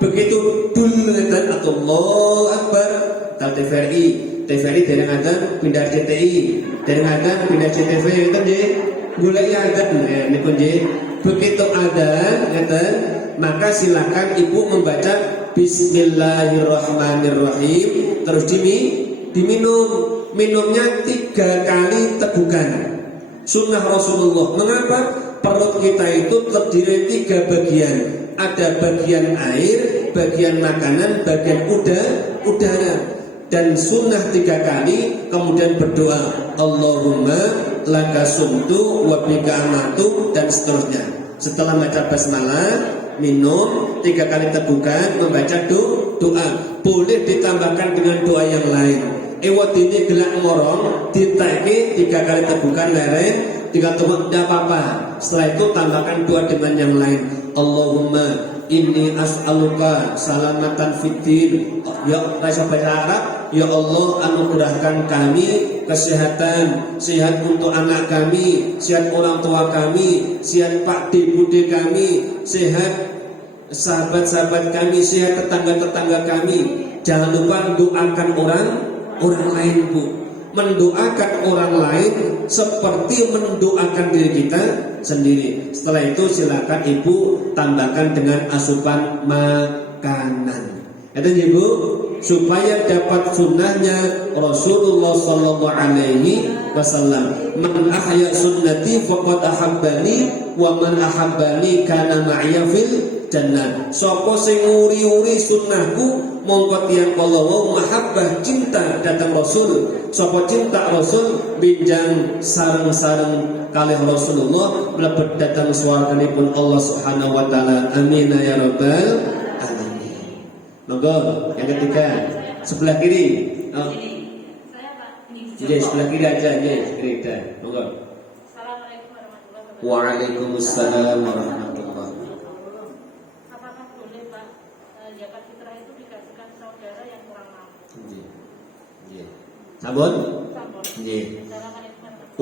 Begitu dulu atau Allahu Akbar, TVRI dari adzan pindah CTI, dari adzan pindah CTV itu nggih. Mulai adzan niku nggih. Begitu adzan ngeten, maka silakan Ibu membaca Bismillahirrahmanirrahim, terus diminum. Minumnya 3 kali tegukan. Sunnah Rasulullah. Mengapa? Perut kita itu terdiri 3 bagian. Ada bagian air, bagian makanan, bagian udara. Dan sunnah 3 kali, kemudian berdoa, Allahumma laka sumtu wa bika amatu, dan seterusnya. Setelah baca basmalah, minum 3 kali tegukan, membaca doa. Boleh ditambahkan dengan doa yang lain. Ewat ini gelak ngorong, ditaiki 3 kali tegukan lereng, 3 tegukan tidak apa-apa. Setelah itu tambahkan doa dengan yang lain. Allahumma inni as'aluka salamatan fiddin. Ya bahasa Arab, ya Allah anugerahkan kami kesehatan, sehat untuk anak kami, sehat orang tua kami, sehat pak de bude kami, sehat sahabat-sahabat kami, sehat tetangga-tetangga kami. Jangan lupa doakan orang lain Bu. Mendoakan orang lain seperti mendoakan diri kita sendiri. Setelah itu silakan Ibu tambahkan dengan asupan makanan. Itu Ibu, supaya dapat sunnahnya Rasulullah sallallahu alaihi wasallam. Man ahya sunnati faqad ahabbani wa man ahabbani kana ma'iya fil jannah. Sapa sing nguri-uri sunnahku mongko tiyang kala wau mahabbah cinta datang Rasul. Sapa cinta Rasul binjang sareng-sareng kalih Rasulullah mlebet datang swarganipun Allah Subhanahu wa taala. Amin ya rabbal alamin. Monggo yang ketiga sebelah kiri. Oh. Jadi sebelah kiri aja nggih, kiri dah. Monggo. Assalamualaikum warahmatullahi wabarakatuh. Waalaikumsalam warahmatullahi wabarakatuh. Apakah boleh Pak zakat fitrah itu dikasihkan saudara yang kurang mampu? Nggih. Sampun? Nggih.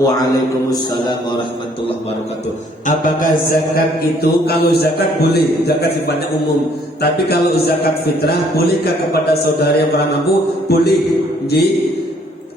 Waalaikumsalam warahmatullahi wabarakatuh. Apakah zakat itu, kalau zakat boleh, zakat sifatnya umum. Tapi kalau zakat fitrah bolehkah kepada saudara yang kurang mampu? Boleh. Nggih.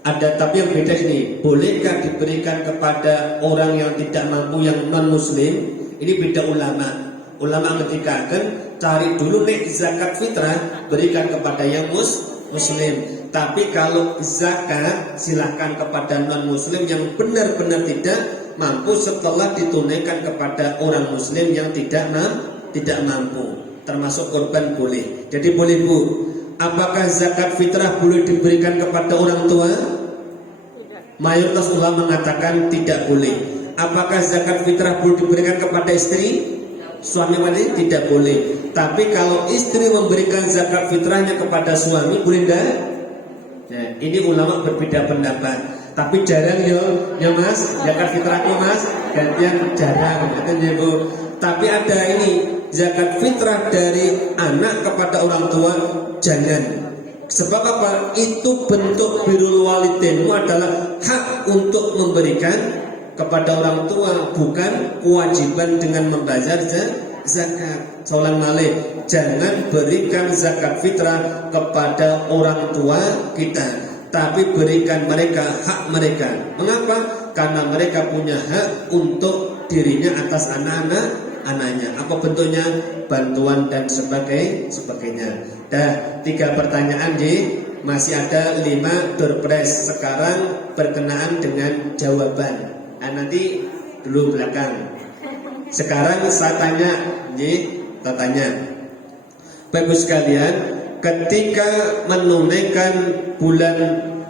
Ada tapi yang beda ini. Bolehkah diberikan kepada orang yang tidak mampu, yang non muslim? Ini beda ulama. Ulama ngendikaken cari dulu nek zakat fitrah berikan kepada yang muslim. Tapi kalau zakat silakan kepada non muslim yang benar-benar tidak mampu setelah ditunaikan kepada orang muslim yang tidak mampu. Termasuk korban boleh. Jadi boleh Bu. Apakah zakat fitrah boleh diberikan kepada orang tua? Mayoritas ulama mengatakan tidak boleh. Apakah zakat fitrah boleh diberikan kepada istri? suami mati tidak boleh. Tapi kalau istri memberikan zakat fitrahnya kepada suami boleh enggak? Nah, ini ulama berbeda pendapat. Tapi jarang ya Mas, zakat fitrahku Mas, gantian jarang katanya Bu. Tapi ada ini zakat fitrah dari anak kepada orang tua jangan. Sebab apa? Itu bentuk birrul walidainmu adalah hak untuk memberikan kepada orang tua, bukan kewajiban dengan membayar zakat. Saulang malih, jangan berikan zakat fitrah kepada orang tua kita, tapi berikan mereka hak mereka. Mengapa? Karena mereka punya hak untuk dirinya atas anak-anaknya. Apa bentuknya? Bantuan dan sebagainya. Dah 3 pertanyaan masih ada 5 door prize. Sekarang berkenaan dengan jawaban. Nanti dulu belakang. Sekarang saya tanya, saya tanya. Bapak Ibu sekalian, ketika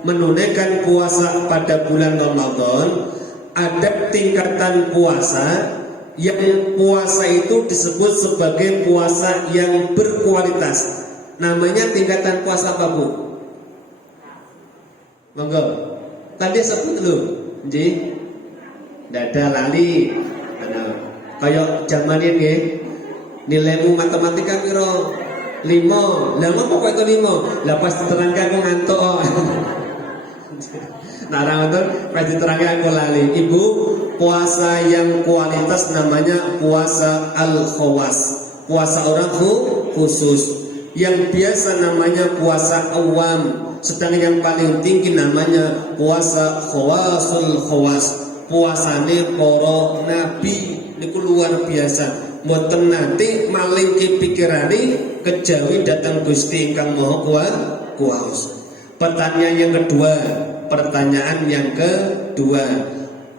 menunaikan puasa pada bulan Ramadan, ada tingkatan puasa yang puasa itu disebut sebagai puasa yang berkualitas. Namanya tingkatan puasa apa Bu? Monggo. Tadi sebut dulu. Dada lali. Kayak zaman ini nilaimu matematika piro? 5. Lah ngopo kok itu 5? Lah pas diterangkan aku ngantuk. Nah, Ramadan pas diterangkan aku lali. Ibu, puasa yang kualitas namanya puasa al-khawas. Puasa orang khusus. Yang biasa namanya puasa awam. Sedang yang paling tinggi namanya puasa khawasul khawas. Puasane para nabi niku luar biasa. Mboten nanti maling pikirane kejawi datang Gusti ingkang Maha Kuwasa. Pertanyaan yang kedua,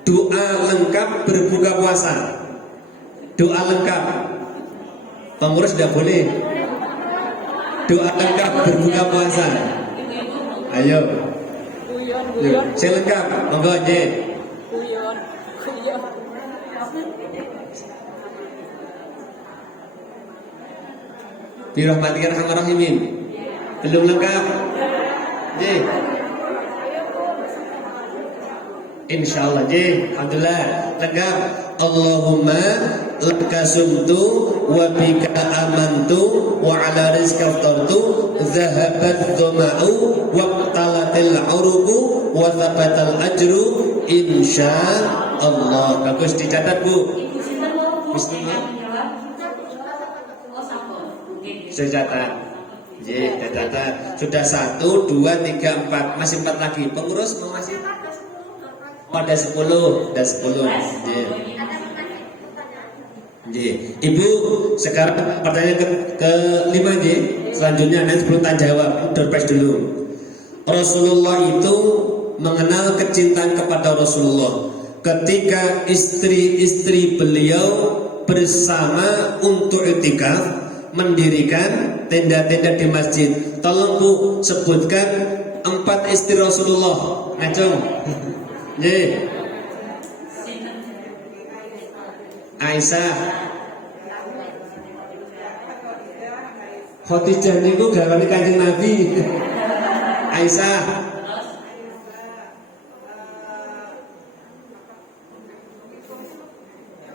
doa lengkap berbuka puasa. Doa lengkap. Pengurus tidak boleh. Doa lengkap berbuka puasa. Ayo. Saya lengkap. Monggo nggih. Birahmatika arhamar rahimin. Belum lengkap? Nggih. Insyaallah nggih. Alhamdulillah lengkap. Allahumma laka sumtu wa bika amantu wa ala rizqika aftartu dhahabat dhama'u wa talatil uruqu wa thabatal ajru insyaallah. Bagus dicatat Bu. Bismillah. Saya catat. Sudah 1, 2, 3, 4. Masih 4 lagi. Pengurus mau masih? Ada 10. Ada 10. Ibu, sekarang pertanyaan ke-5 selanjutnya nanti sebelum tanya jawab, doorpress dulu. Rasulullah itu mengenal kecintaan kepada Rasulullah ketika istri-istri beliau bersama untuk i'tikaf mendirikan tenda-tenda di masjid. Tolong Bu sebutkan 4 istri Rasulullah. Ngacung. Nggih. Aisyah. Khadijah niku garwane Kanjeng Nabi. Aisyah.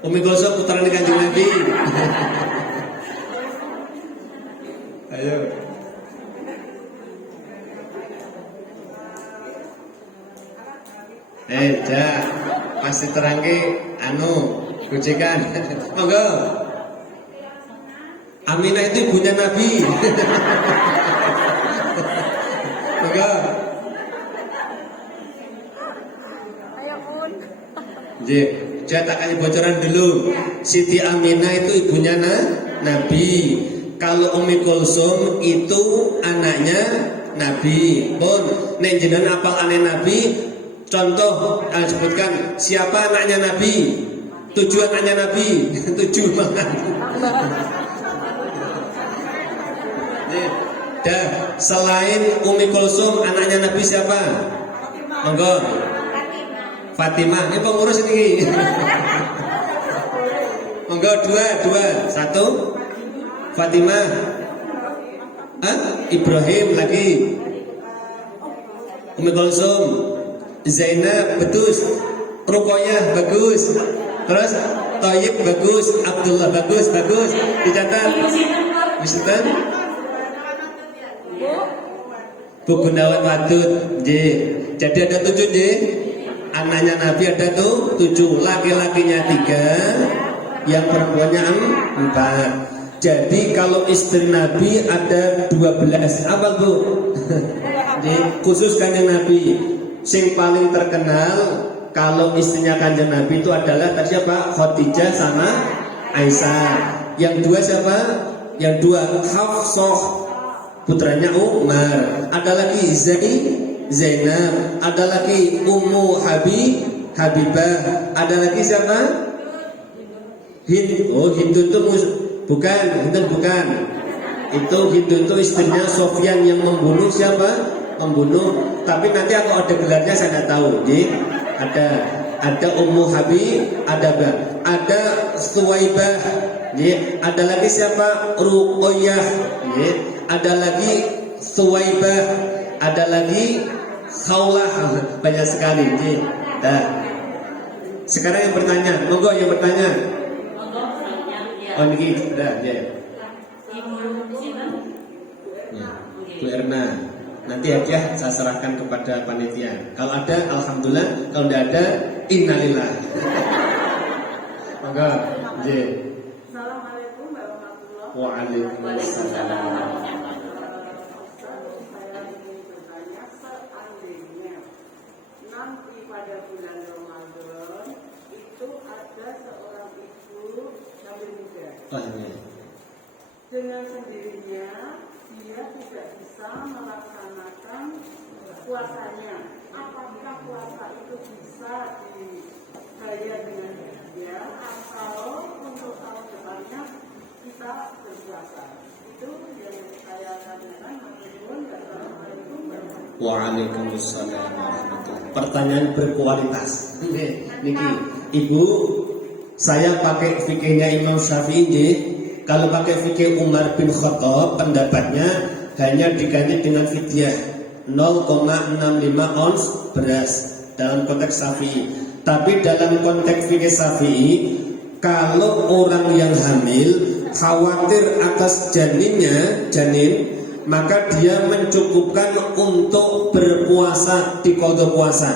Umi Gosok putrane Kanjeng Nabi. Ayo. Masih terangke gojekan. Monggo. Aminah itu ibunya Nabi. Monggo. Ayo Bun. Nggih, saya tak kasih bocoran dulu. Siti Aminah itu ibunya Nabi. Kalau Ummi Kulsum itu anaknya Nabi. Pun nek jenengan apal aneh Nabi, contoh sebutkan siapa anaknya Nabi, 7 anaknya Nabi, 7 banget. Dah, selain Ummi Kulsum anaknya Nabi siapa? Monggo. Fatimah. Ini pengurus ini. Monggo dua. Satu Fatimah. Ibrahim lagi. Umi Kulsum. Zainab bagus. Ruqayyah bagus. Terus Thayyib bagus. Abdullah bagus. Dicatat. Misalkan Bu Gunawan Wadud. Jadi ada 7 Anaknya Nabi ada 7. Laki-lakinya 3, yang perempuannya 4. Jadi kalau istri Nabi ada 12. Apa Bu? Khusus Kanjeng Nabi. Sing paling terkenal kalau istrinya Kanjeng Nabi itu adalah tadi siapa? Khadijah sama Aisyah. Yang 2 siapa? Yang 2 Hafsah, putranya Umar. Ada lagi Zainab. Ada lagi Ummu Habibah. Ada lagi siapa? Hind. Hindu itu bukan. Itu Hindu itu istrinya Sofyan yang membunuh siapa? Tapi nanti aku ada gelarnya saya tidak tahu. Ada Ummu Habib, ada Suwaibah. Ada lagi siapa? Ruqayyah. Ada lagi Suwaibah. Ada lagi Khawlah. Banyak sekali. Nah, sekarang yang bertanya, monggo yang bertanya. Niki sudah Bu Erna. Nanti aja saya serahkan kepada panitia. Kalau ada alhamdulillah, kalau tidak ada innalillah. Monggo. Assalamualaikum warahmatullahi wabarakatuh. Waalaikumsalam. Nanti pada bulan Ramadan itu ada seorang ibu hamil muda. Dengan sendirinya dia tidak bisa melaksanakan puasanya. Apakah puasa itu bisa dibayar dengan dia atau untuk tahun depannya kita berpuasa? Itu yang saya tanyakan. Assalamualaikum warahmatullahi wabarakatuh. Waalaikumsalam warahmatullahi. Pertanyaan berkualitas. Niki, Ibu, saya pakai fikihnya Imam Syafi'i. Kalau pakai fikih Umar bin Khattab, pendapatnya hanya diganti dengan fidyah 0,65 ons beras dalam konteks Syafi'i. Tapi dalam konteks fikih Syafi'i, kalau orang yang hamil khawatir atas janin, maka dia mencukupkan untuk berpuasa di qadha puasa.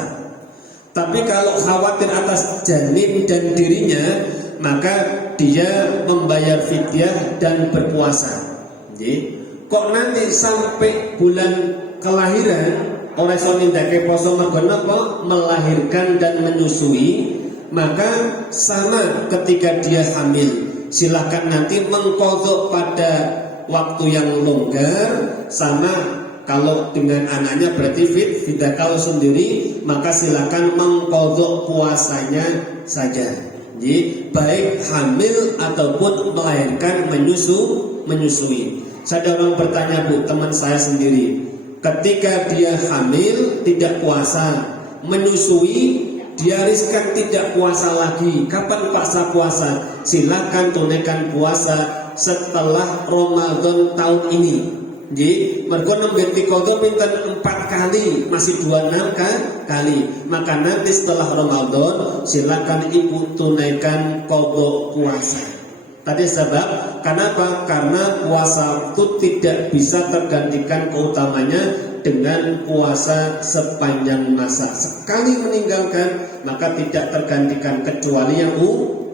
Tapi kalau khawatir atas janin dan dirinya, maka dia membayar fidyah dan berpuasa. Jadi, kok nanti sampai bulan kelahiran oleh sonindake poso mergo napa melahirkan dan menyusui, maka sama ketika dia hamil. Silakan nanti mengqadha pada waktu yang longgar, sama kalau dengan anaknya berarti fidyah. Kalau sendiri maka silakan mengqadha puasanya saja. Jadi baik hamil ataupun melahirkan menyusui. Saya ada orang bertanya, Bu, teman saya sendiri, ketika dia hamil tidak puasa, menyusui dia riskan tidak puasa lagi. Kapan paksa puasa? Silakan tunaikan puasa setelah Ramadan tahun ini. Jadi mergo nembe qadha pinten 4 kali, masih 26 kali. Maka nanti setelah Ramadan silakan ibu tunaikan qadha puasa. Tadi sebab kenapa? Karena puasa itu tidak bisa tergantikan keutamanya dengan puasa sepanjang masa. Sekali meninggalkan maka tidak tergantikan kecuali yang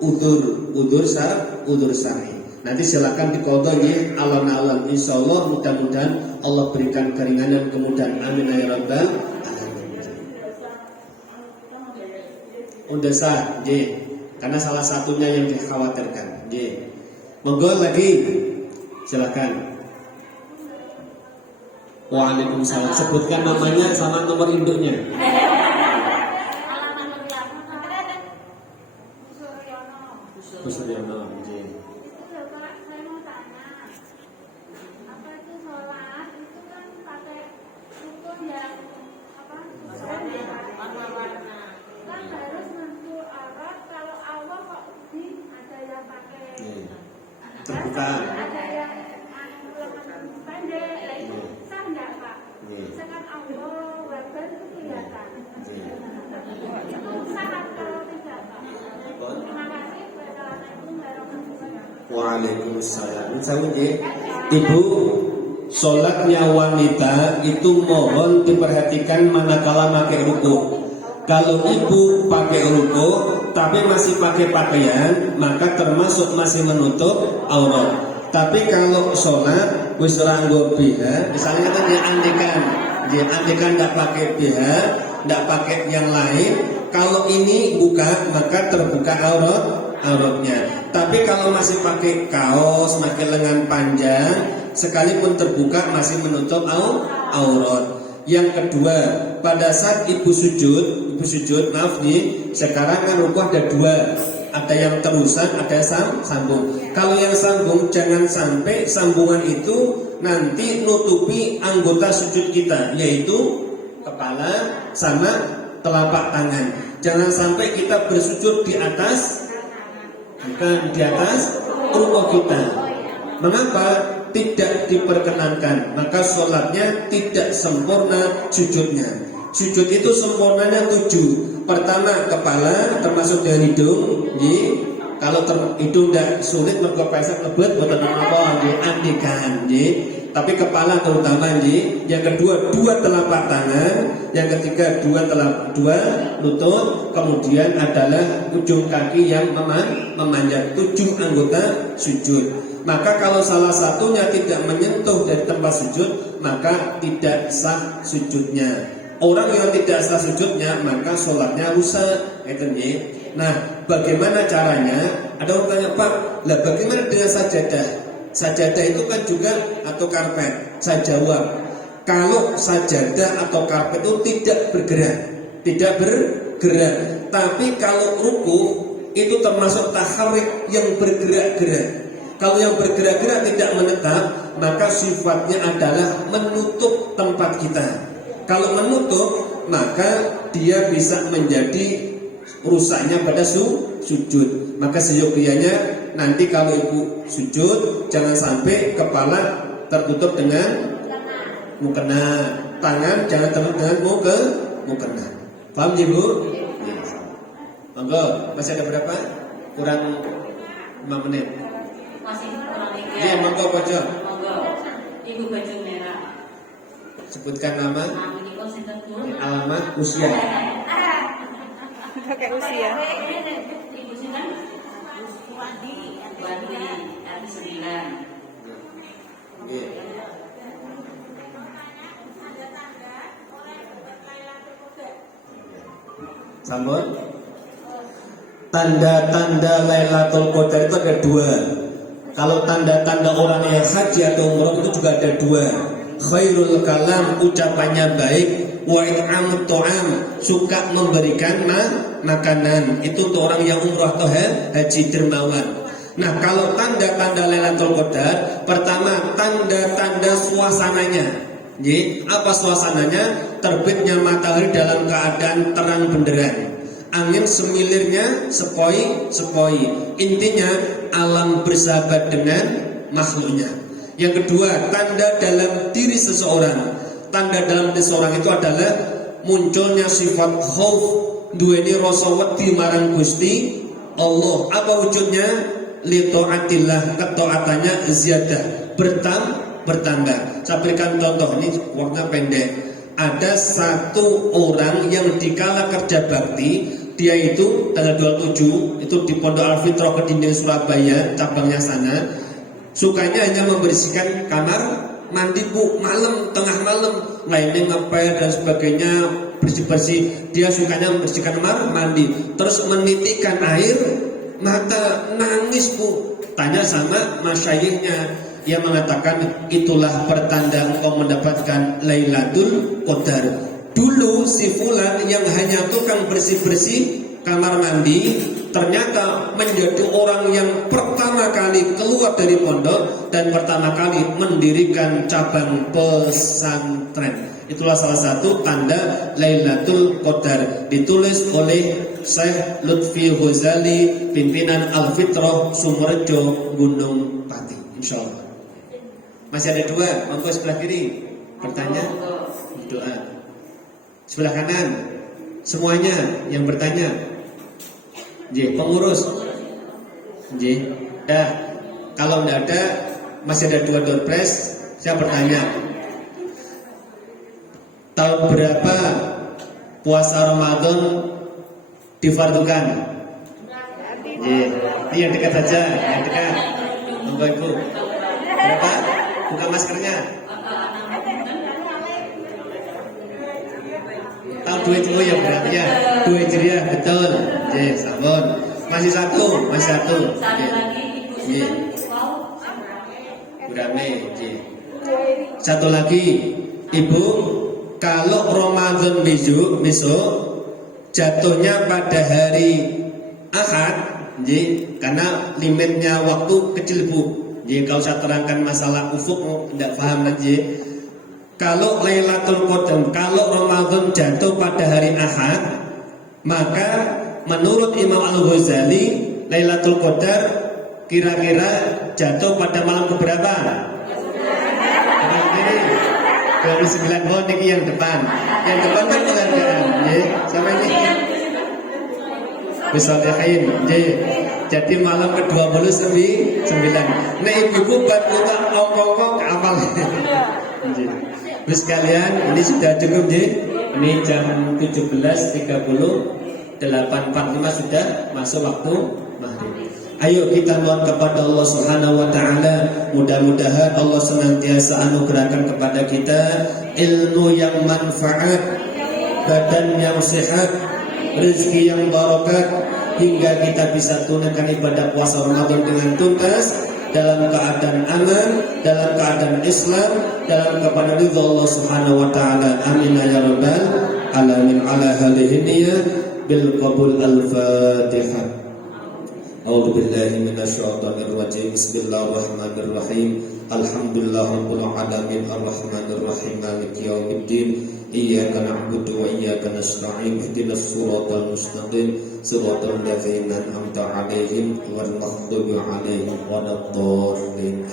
udzur syar'i. Nanti silakan diqadha nggih alon-alon. Insyaallah mudah-mudahan Allah berikan keringanan kemudahan. Amin ya rabbal alamin. Undasa nggih. Karena salah satunya yang dikhawatirkan. Nggih. Monggo lagi. Silakan. Waalaikumsalam. Sebutkan namanya sama nomor induknya. Bu Suryono, nggih. Kan harus menentu Arab, kalau Allah kok ada yang pakai Terbuka. Ada yang lengan pendek, itu sah enggak Pak? Misalkan Allah Akbar itu kelihatan. Itu sah atau tidak Pak? Terima kasih. Wassalamualaikum warahmatullahi wabarakatuh. Waalaikumsalam. Ibu, sholatnya wanita itu mohon diperhatikan manakala pakai ruku. Kalau ibu pakai ruku tapi masih pakai pakaian, maka termasuk masih menutup aurat. Tapi kalau sholat wis ora nggo BH, misalnya kan dia andekan enggak pakai BH, enggak pakai yang lain, kalau ini buka maka terbuka auratnya. Tapi kalau masih pakai kaos, pakai lengan panjang, sekalipun terbuka masih menutup aurat. Yang kedua, pada saat ibu sujud, maaf nih, sekarang kan rukuk ada dua, ada yang terusan, ada yang sambung. Kalau yang sambung, jangan sampai sambungan itu nanti nutupi anggota sujud kita, yaitu kepala sama telapak tangan. Jangan sampai kita bersujud di atas, bukan di atas rukuk kita. Mengapa? Tidak diperkenankan, maka sholatnya tidak sempurna sujudnya. Sujud itu sempurnanya 7. Pertama kepala termasuk dari hidung. Kalau hidung tidak sulit mergo pesek lebet boten apa andikan. Tapi kepala terutama yang kedua 2 telapak tangan, yang ketiga 2 lutut, kemudian adalah ujung kaki yang memanjat. 7 anggota sujud. Maka kalau salah satunya tidak menyentuh dari tempat sujud, maka tidak sah sujudnya. Orang yang tidak sah sujudnya, maka sholatnya rusak. Nah, bagaimana caranya? Ada orang tanya, Pak, lah bagaimana dengan sajadah? Sajadah itu kan juga atau karpet. Saya jawab, kalau sajadah atau karpet itu tidak bergerak. Tapi kalau ruku itu termasuk taharik yang bergerak-gerak. Kalau yang bergerak-gerak tidak menetap, maka sifatnya adalah menutup tempat kita. Kalau menutup, maka dia bisa menjadi rusaknya pada sujud. Maka seyogianya nanti kalau ibu sujud, jangan sampai kepala tertutup dengan mukena, tangan jangan tertutup dengan mukena. Paham ibu? Monggo, masih ada berapa? Kurang 5 menit. Masih kurang 3. Iya, monggo pojok. Monggo. Ibu baju merah. Sebutkan nama, Ini kok sinten Bu? alamat, usia. Pakai usia. Ibu sinten? Wadi. RT 9. Oke. Sambut. Tanda-tanda Lailatul Qadar itu ada 2. Kalau tanda-tanda orang yang haji atau umroh itu juga ada 2. Khairul kalam, ucapannya baik. Wa it'amut ta'am, suka memberikan makanan. Itu untuk orang yang umroh atau haji dermawan. Nah, kalau tanda-tanda Lailatul Qadar, pertama tanda-tanda suasananya. Apa suasananya? Terbitnya matahari dalam keadaan terang benderang. Angin semilirnya sepoi. Intinya alam bersahabat dengan makhluknya. Yang kedua, tanda dalam diri seseorang. Tanda dalam diri seseorang itu adalah munculnya sifat khauf, duweni rasa wedi marang Gusti Allah. Apa wujudnya? Li taatillah, ketaatannya ziyadah, bertambah. Saya berikan contoh, ini waktunya pendek. Ada satu orang yang dikala kerja bakti, dia itu tanggal 27 itu di Pondok Al-Fitrah Kedinding Surabaya, cabangnya sana. Sukanya hanya membersihkan kamar mandi Bu, malam, tengah malam, lainnya ngepel dan sebagainya, bersih-bersih. Dia sukanya membersihkan kamar mandi, terus menitikkan air mata, nangis Bu. Tanya sama masyayikhnya, dia mengatakan itulah pertanda engkau mendapatkan Lailatul Qadar. Dulu si fulan yang hanya tukang bersih-bersih kamar mandi ternyata menjadi orang yang pertama kali keluar dari pondok dan pertama kali mendirikan cabang pesantren. Itulah salah satu tanda Lailatul Qadar, ditulis oleh Syekh Lutfi Ghazali, pimpinan Al-Fitrah Sumorejo, Gunung Pati. Insyaallah. Masih ada dua, monggo sebelah kiri. Bertanya, doa. Sebelah kanan, semuanya yang bertanya. Pengurus. Dah. Kalau tidak ada, masih ada dua door prize. Saya bertanya, tahun berapa puasa Ramadan difardukan? Yang dekat saja, yang dekat. Monggo Ibu. Berapa? Buka maskernya. Tahun 2 Hijriah ya berarti ya. 2 Hijriah betul. Sampun. Masih satu. Satu lagi Ibu Burame. Satu lagi, Ibu, kalau Ramadan besok jatuhnya pada hari Ahad, karena limitnya waktu kecil Bu. Kalau saya terangkan masalah ufuk tidak paham nanti. Kalau Lailatul Qadar, kalau Ramadan jatuh pada hari Ahad, maka menurut Imam Al-Ghazali Lailatul Qadar kira-kira jatuh pada malam keberapa? Dari 9 volt ini yang depan. Yang depan kan pelanggan, sama ini. Bismillahirrahmanirrahim. Jadi malam ke-29. Nah ibu buat kita ongkong kapal. Terus kalian ini sudah cukup Ini jam 17.30, 8.45 sudah masuk waktu maghrib. Ayo kita mohon kepada Allah Subhanahu wa taala, mudah-mudahan Allah senantiasa anugerahkan kepada kita ilmu yang manfaat, badan yang sehat, rezeki yang barakat, hingga kita bisa tunaikan ibadah puasa Ramadan dengan tuntas, dalam keadaan aman, dalam keadaan Islam, dalam kepada ridha Allah Subhanahu wa taala. Amin ya rabbal alamin. Ala hadhihi niyyah bil qabul al-Fatihah. A'udzu billahi minasyaitonir rajim. Bismillahirrahmanirrahim. Alhamdulillahirabbil alamin arrahmanir rahim maliki yaumiddin. Iyyaka na'budu wa iyyaka nasta'in. Ihdinas siratal mustaqim. Siratal ladzina an'amta 'alaihim ghairil maghdubi 'alaihim waladdallin.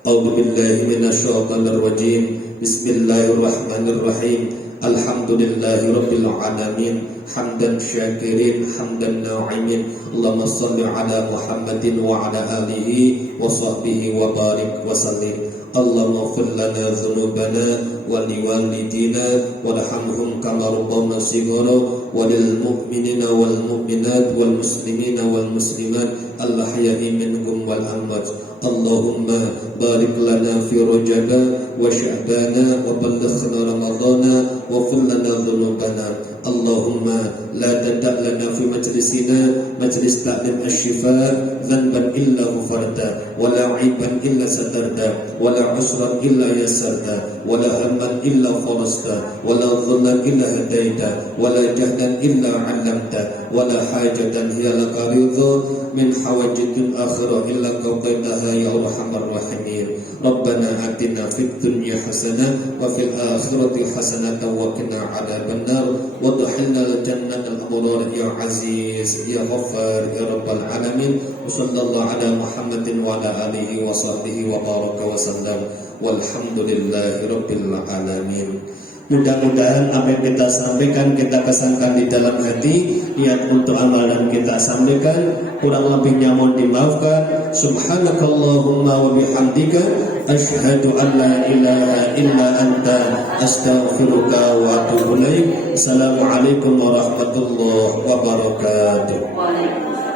A'udzu billahi minasyaitonir rajim. Bismillahirrahmanirrahim. Alhamdulillahi rabbil alamin. Hamdan syakirin, hamdan na'imin. Allahumma salli ala Muhammadin wa ala alihi wa sahbihi wa barik wa sallim. Allahumma ighfir lana dhunubana wa liwalidina warhamhum kama rabbawna shighara wa lil mu'minina wal mu'minat wal muslimina wal muslimat al ahya'i minhum wal amwat. Allahumma barik lana fi Rajab wa Sya'ban wa ballighna Ramadana wa ighfir lana dhunubana. Allahumma la tada' lana fi majlisina majlis ta'lim asy-syifa dhanban illa ghafarta wa la 'aiban illa satarta wa la 'usran illa yassarta wa la hamman illa farasta wa la dhullan illa hadaita wa la jahdan illa 'allamta wa la hajatan hiya laka ridha min hawajitil akhirah illa qadaitaha ya arhamar rahimin. Rabbana atina fid dunya hasanah wa fil akhirati hasanah wa qina 'adzaban nar wa adkhilna jannatal abrar ya aziz ya ghaffar ya rabbal alamin. Sallallahu ala Muhammadin wa ala alihi wa sahbihi wa baraka wa sallam. Walhamdulillahi rabbil alamin. Mudah-mudahan apa yang kita sampaikan, kita kesankan di dalam hati, niat untuk amalan kita sampaikan, kurang lebihnya mohon dimaafkan. Subhanakallahumma wa bihamdika asyhadu an la ilaha illa anta astaghfiruka wa atubu ilaik. Assalamualaikum warahmatullahi wabarakatuh. Waalaikumsalam.